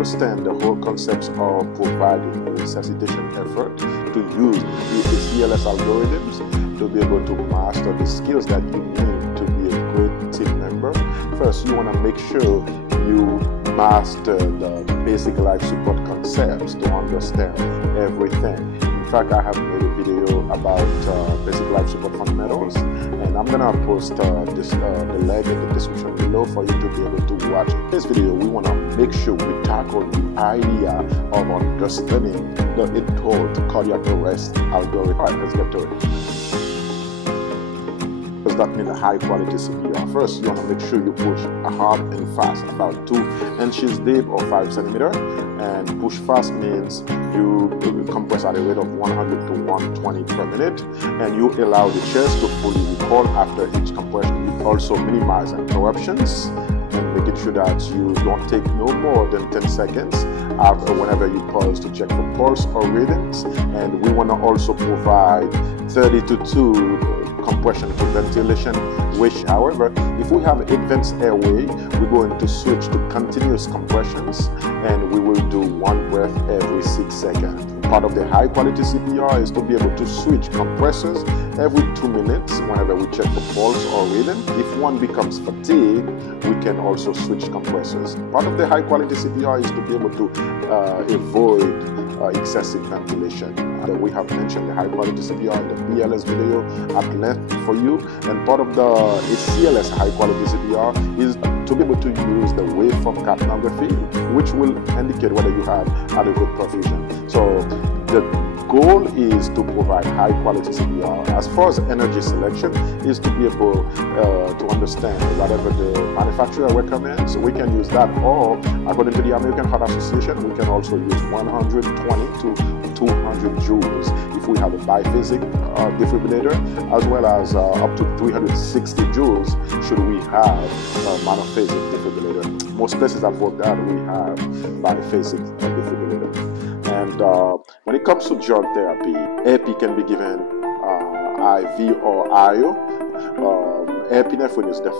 understand the whole concepts of providing resuscitation effort, to use the ACLS algorithms to be able to master the skills that you need to be a great team member. First, you want to make sure you master the basic life support concepts to understand everything. In fact, I have made a video about basic life support fundamentals, and I'm gonna post the link in the description below for you to be able to watch it. In this video, we want to make sure we tackle the idea of understanding the intold cardiac arrest algorithm. All right, let's get to it. Does that mean a high quality CPR? First, you want to make sure you push hard and fast, about 2 inches deep or 5 centimeters. And push fast means you compress at a rate of 100 to 120 per minute, and you allow the chest to fully recall after each compression. You also minimize interruptions and making sure that you don't take no more than 10 seconds after whenever you pause to check for pulse or rhythms. And we want to also provide 30 to 2 compression to ventilation ratio. However, if we have advanced airway, we're going to switch to continuous compressions, and we will do 1 breath every 6 seconds. Part of the high quality CPR is to be able to switch compressors every 2 minutes whenever we check for pulse or rhythm. If one becomes fatigued, we can also switch compressors. Part of the high quality CPR is to be able to avoid excessive ventilation. We have mentioned the high quality CPR in the BLS video at length for you, and part of the ACLS high quality CPR is to be able to use the waveform capnography, which will indicate whether you have adequate perfusion. So the goal is to provide high quality CPR. As far as energy selection is to be able to understand whatever the manufacturer recommends, we can use that, or according to the American Heart Association, we can also use 120 to 200 joules if we have a biphasic defibrillator, as well as up to 360 joules should we have a monophasic defibrillator. Most places I've worked at, we have biphasic defibrillator. And when it comes to drug therapy, AP can be given IV or IO. Epinephrine is the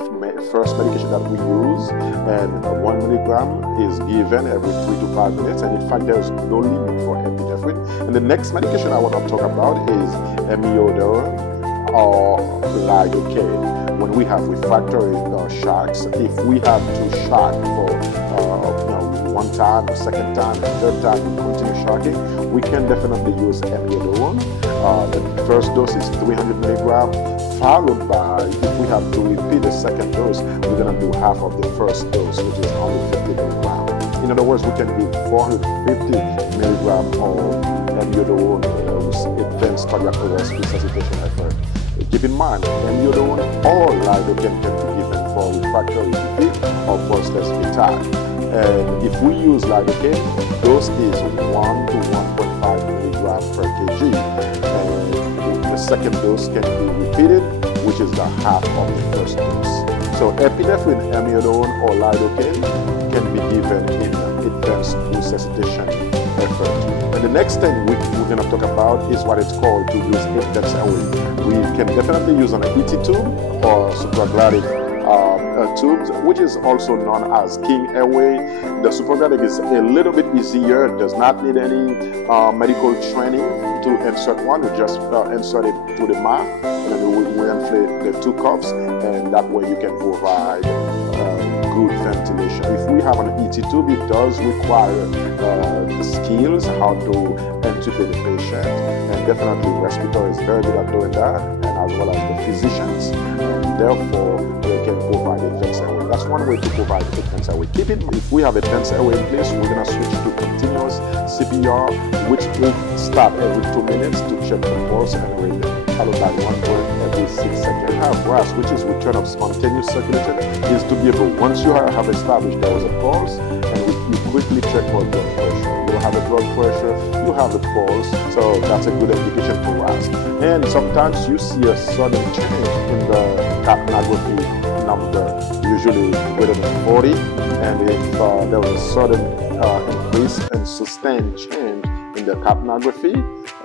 first medication that we use, and 1 milligram is given every 3 to 5 minutes, and in fact there is no limit for epinephrine. And the next medication I want to talk about is amiodarone or lidocaine. When we have refractory shocks, if we have to shock for 1 time, a second time, a third time, we continue shocking, we can definitely use amiodarone. The first dose is 300 milligrams, followed by, if we have to repeat the second dose, we're going to do half of the first dose, which is 150 milligrams. In other words, we can give 450 milligrams of amiodarone advanced cardiac arrest resuscitation effort. Keep in mind, amiodarone or lidocaine can be given for refractory defib or pulseless VTAC. And if we use lidocaine, dose is 1 to 1.5 milligrams per kg. And the second dose can be repeated, which is the half of the first dose. So epinephrine, amiodarone, or lidocaine can be given in advanced resuscitation effort. And the next thing we're going to talk about is what it's called to use advanced airway. We can definitely use an ET tube or supraglottic tubes, which is also known as King airway. The supraglottic is a little bit easier, does not need any medical training to insert one. We just insert it through the mouth, and then we inflate the 2 cuffs, and that way you can provide good ventilation. If we have an ET tube, it does require the skills how to intubate the patient, and definitely respiratory is very good at doing that, and as well as the physicians, and therefore they can provide advanced airway. That's one way to provide advanced airway. Keep it, if we have advanced airway in place, we're going to switch to continuous CPR, which will stop every 2 minutes to check the pulse and rhythm, followed by 1 breath every 6 seconds. We have ROSC, which is return of spontaneous circulation, is to be able, once you have established there was a pulse, and you quickly check for blood pressure. You have the blood pressure, you have the pulse, so that's a good indication for ROSC. And sometimes you see a sudden change in the capnography number, usually greater than 40, and if there was a sudden increase and sustained change in the capnography,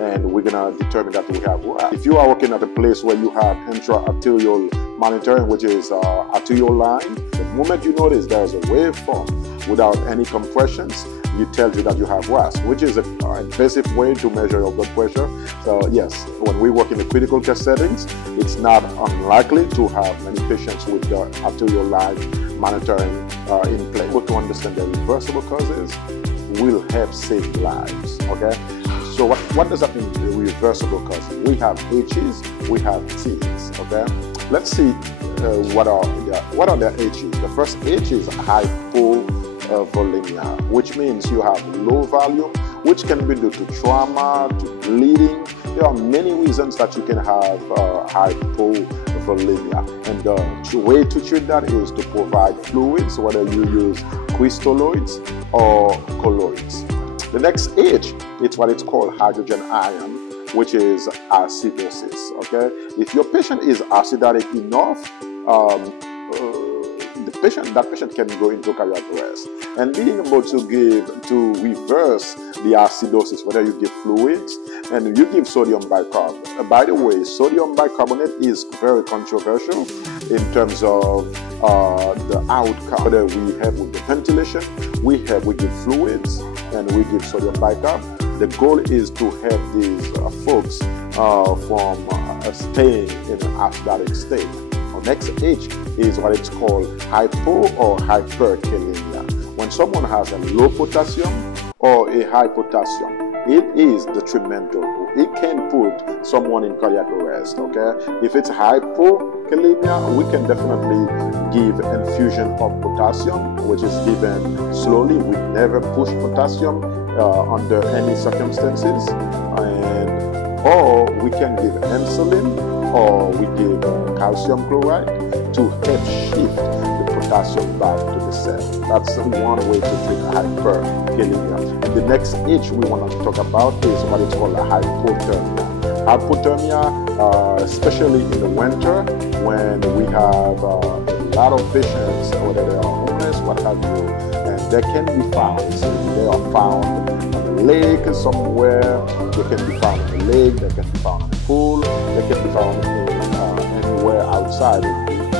and we're gonna determine that we have ROSC. If you are working at a place where you have intra-arterial monitoring, which is arterial line, the moment you notice there's a waveform without any compressions, it tells you that you have ROSC, which is an invasive way to measure your blood pressure. So yes, when we work in the critical care settings, it's not unlikely to have many patients with the arterial line monitoring in place. But to understand the reversible causes will help save lives. Okay, so what does that mean? The reversible causes. We have H's, we have T's. Okay, let's see what are the H's. The first H is hypovolemia, which means you have low volume, which can be due to trauma, to bleeding. There are many reasons that you can have hypovolemia, and the way to treat that is to provide fluids, whether you use crystalloids or colloids. The next H is what it's called hydrogen ion, which is acidosis. Okay, if your patient is acidic enough, that patient can go into cardiac arrest. And being able to reverse the acidosis, whether you give fluids and you give sodium bicarbonate. By the way, sodium bicarbonate is very controversial in terms of the outcome. Whether we have with the ventilation, we give fluids and we give sodium bicarbonate. The goal is to have these folks from staying in an acidic state. Next H is what it's called hypo or hyperkalemia. When someone has a low potassium or a high potassium, it is detrimental. It can put someone in cardiac arrest. Okay, if it's hypokalemia, we can definitely give infusion of potassium, which is given slowly. We never push potassium under any circumstances, or we can give insulin, or we give calcium chloride to help shift the potassium back to the cell. That's one way to treat hyperkalemia. And the next H we want to talk about is what is called a hypothermia. Hypothermia, especially in the winter, when we have a lot of patients, whether they are homeless, what have you, and they can be found. So they are found on the lake somewhere, they can be found on the lake, they can be found on the pool, they can be found anywhere outside. We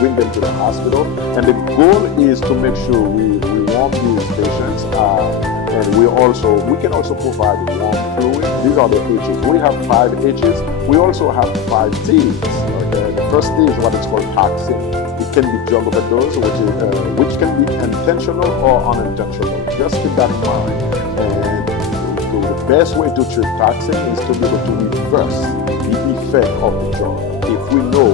bring them to the hospital, and the goal is to make sure we warm these patients, and we can also provide warm fluid. These are the H's. We have 5 H's. We also have 5 T's. Okay, the first T is what is called toxin. It can be drug overdose, which can be intentional or unintentional. Just keep that in mind. And the best way to treat toxin is to be able to reverse the effect of the drug. If we know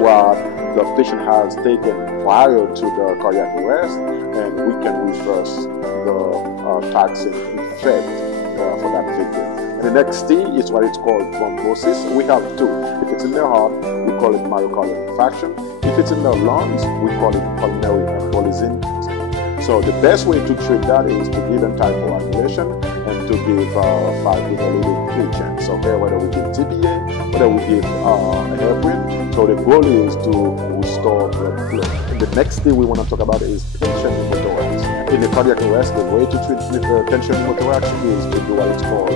what the patient has taken prior to the cardiac arrest, and we can reverse the toxin effect for that victim. And the next T is what it's called thrombosis. We have 2. If it's in the heart, we call it myocardial infarction. If it's in the lungs, we call it pulmonary embolism. So the best way to treat that is to give anticoagulation and to give fibrinolytic agents. Okay, whether we give TPA, whether we give heparin. So the goal is to restore blood flow. And the next thing we want to talk about is tension pneumothorax. In the cardiac arrest, the way to treat tension pneumothorax is to do what is called a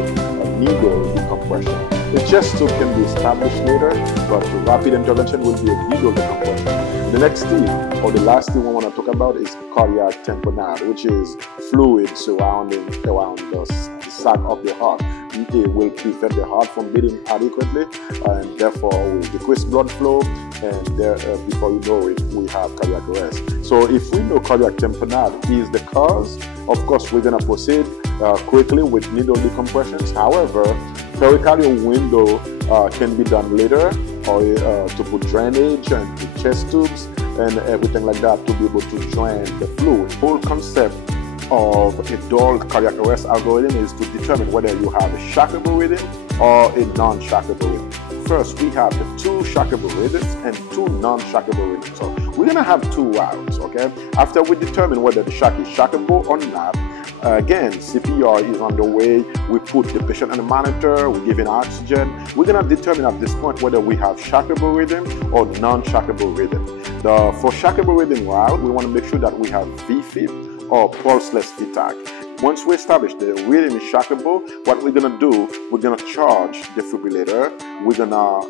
needle decompression. The chest tube can be established later, but the rapid intervention will be a needle decompression. The next thing, or the last thing we want to talk about, is cardiac tamponade, which is fluid surrounding the sac of the heart. It will prevent the heart from beating adequately, and therefore will decrease blood flow, and before you know it, we have cardiac arrest. So if we know cardiac tamponade is the cause, of course we're going to proceed quickly with needle decompressions. However, pericardial window can be done later, or to put drainage and to chest tubes and everything like that to be able to drain the fluid. The whole concept of a dual cardiac arrest algorithm is to determine whether you have a shockable rhythm or a non-shockable rhythm. First, we have the 2 shockable rhythms and 2 non-shockable rhythms. So we're going to have 2 rounds, okay? After we determine whether the shock is shockable or not, again, CPR is underway. We put the patient on the monitor, we're giving oxygen. We're going to determine at this point whether we have shockable rhythm or non-shockable rhythm. For shockable rhythm route, we want to make sure that we have VFib or pulseless VTAC. Once we establish the rhythm is shockable, what we're gonna do, we're gonna charge defibrillator. We're gonna,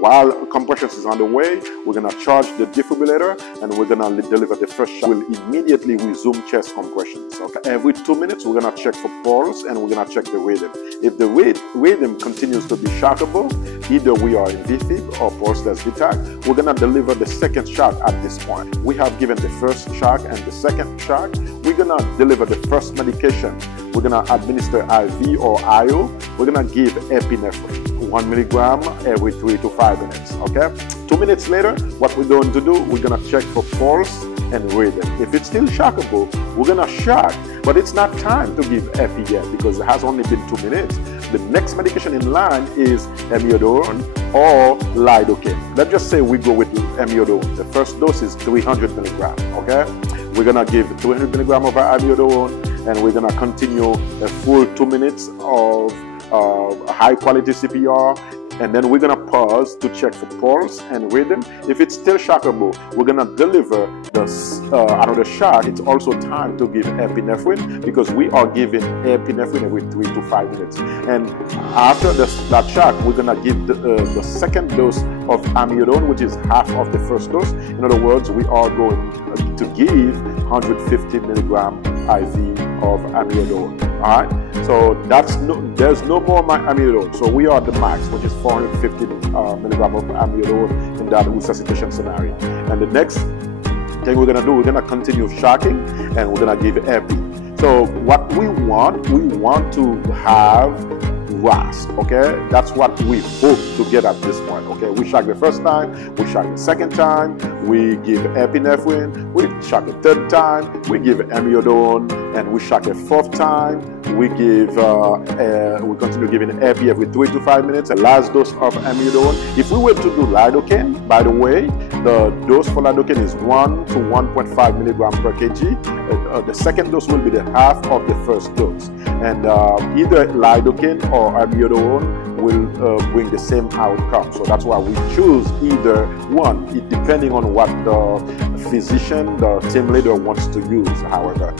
while compression is on the way, we're gonna charge the defibrillator, and we're gonna deliver the first shock. We'll immediately resume chest compressions. Okay. Every 2 minutes, we're gonna check for pulse, and we're gonna check the rhythm. If the rhythm continues to be shockable, either we are in defib or pulseless VTAC, we're gonna deliver the second shock at this point. We have given the first shock and the second shock. We're gonna deliver the first medication. We're gonna administer IV or IO. We're gonna give epinephrine, 1 milligram every 3 to 5 minutes. Okay. 2 minutes later, what we're going to do, we're gonna check for pulse and rhythm. If it's still shockable, we're gonna shock, but it's not time to give epi yet because it has only been 2 minutes. The next medication in line is amiodarone or lidocaine. Let's just say we go with amiodarone. The first dose is 300 milligrams. Okay, we're gonna give 300 milligrams of amiodarone, and we're gonna continue a full 2 minutes of high quality CPR. And then we're gonna pause to check for pulse and rhythm. If it's still shockable, we're gonna deliver another shot. It's also time to give epinephrine because we are giving epinephrine every 3 to 5 minutes. And after that shot, we're gonna give the second dose of amiodarone, which is half of the first dose. In other words, we are going to give 150 milligram IV of amiodarone. All right, so there's no more amiodarone. So we are the max, which is 450 milligram of amiodarone in that resuscitation scenario. And the next thing we're gonna do, we're gonna continue shocking, and we're gonna give epi. So what we want to have ROSC, okay? That's what we hope to get at this point, okay? We shock the first time, we shock the second time, we give epinephrine, we shock the third time, we give amiodarone, and we shock the fourth time. We continue giving epi every 3 to 5 minutes, a last dose of amiodarone. If we were to do lidocaine, by the way, the dose for lidocaine is 1 to 1.5 milligram per kg. The second dose will be the half of the first dose. And either lidocaine or amiodarone will bring the same outcome. So that's why we choose either one, depending on what the physician, the team leader wants to use, however.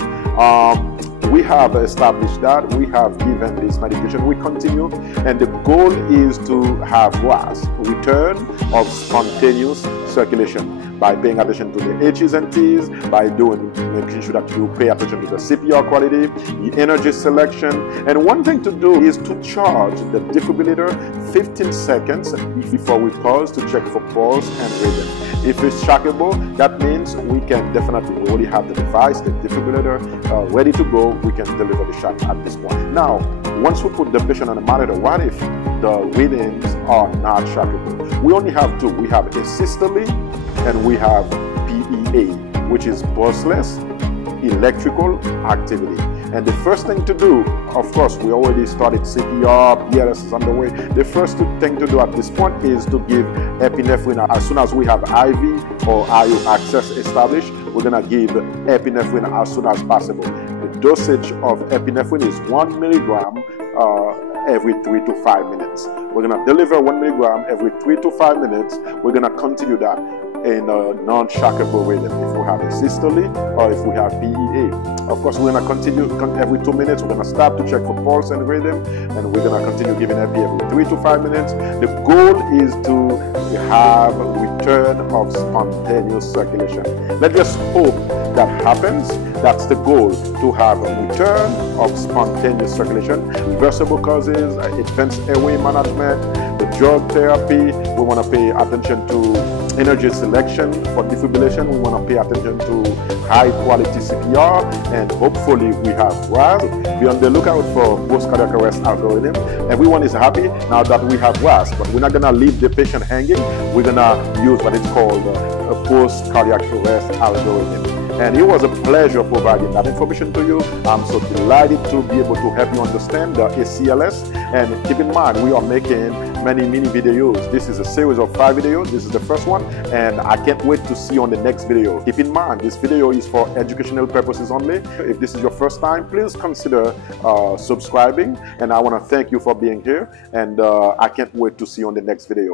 We have established that, we have given this medication, we continue, and the goal is to have ROSC, return of spontaneous circulation, by paying attention to the H's and T's, by making sure that you pay attention to the CPR quality, the energy selection. And one thing to do is to charge the defibrillator 15 seconds before we pause to check for pulse and rhythm. If it's shockable, that means we already have the device, the defibrillator, ready to go. We can deliver the shot at this point. Now, once we put the patient on the monitor, what if the rhythms are not shockable? We only have two. We have asystole and we have PEA, which is pulseless electrical activity. And the first thing to do, of course, we already started CPR, BLS is underway. The first thing to do at this point is to give epinephrine. As soon as we have IV or IO access established, we're gonna give epinephrine as soon as possible. The dosage of epinephrine is 1 milligram every 3 to 5 minutes. We're gonna deliver 1 milligram every 3 to 5 minutes. We're gonna continue that in a non-shockable rhythm if we have asystole or if we have PEA. Of course, we're going to continue every 2 minutes. We're going to stop to check for pulse and rhythm, and we're going to continue giving epi every 3 to 5 minutes. The goal is to have a return of spontaneous circulation. Let's just hope that happens. That's the goal, to have a return of spontaneous circulation. Reversible causes, advanced airway management, the drug therapy. We want to pay attention to energy selection for defibrillation. We want to pay attention to high quality CPR, and hopefully we have ROSC. Be on the lookout for post-cardiac arrest algorithm. Everyone is happy now that we have ROSC, but we're not going to leave the patient hanging. We're going to use what is called a post-cardiac arrest algorithm. And it was a pleasure providing that information to you. I'm so delighted to be able to help you understand the ACLS. And keep in mind, we are making many mini videos. This is a series of 5 videos. This is the first one, and I can't wait to see you on the next video. Keep in mind, this video is for educational purposes only. If this is your first time, please consider subscribing. And I want to thank you for being here, and I can't wait to see you on the next video.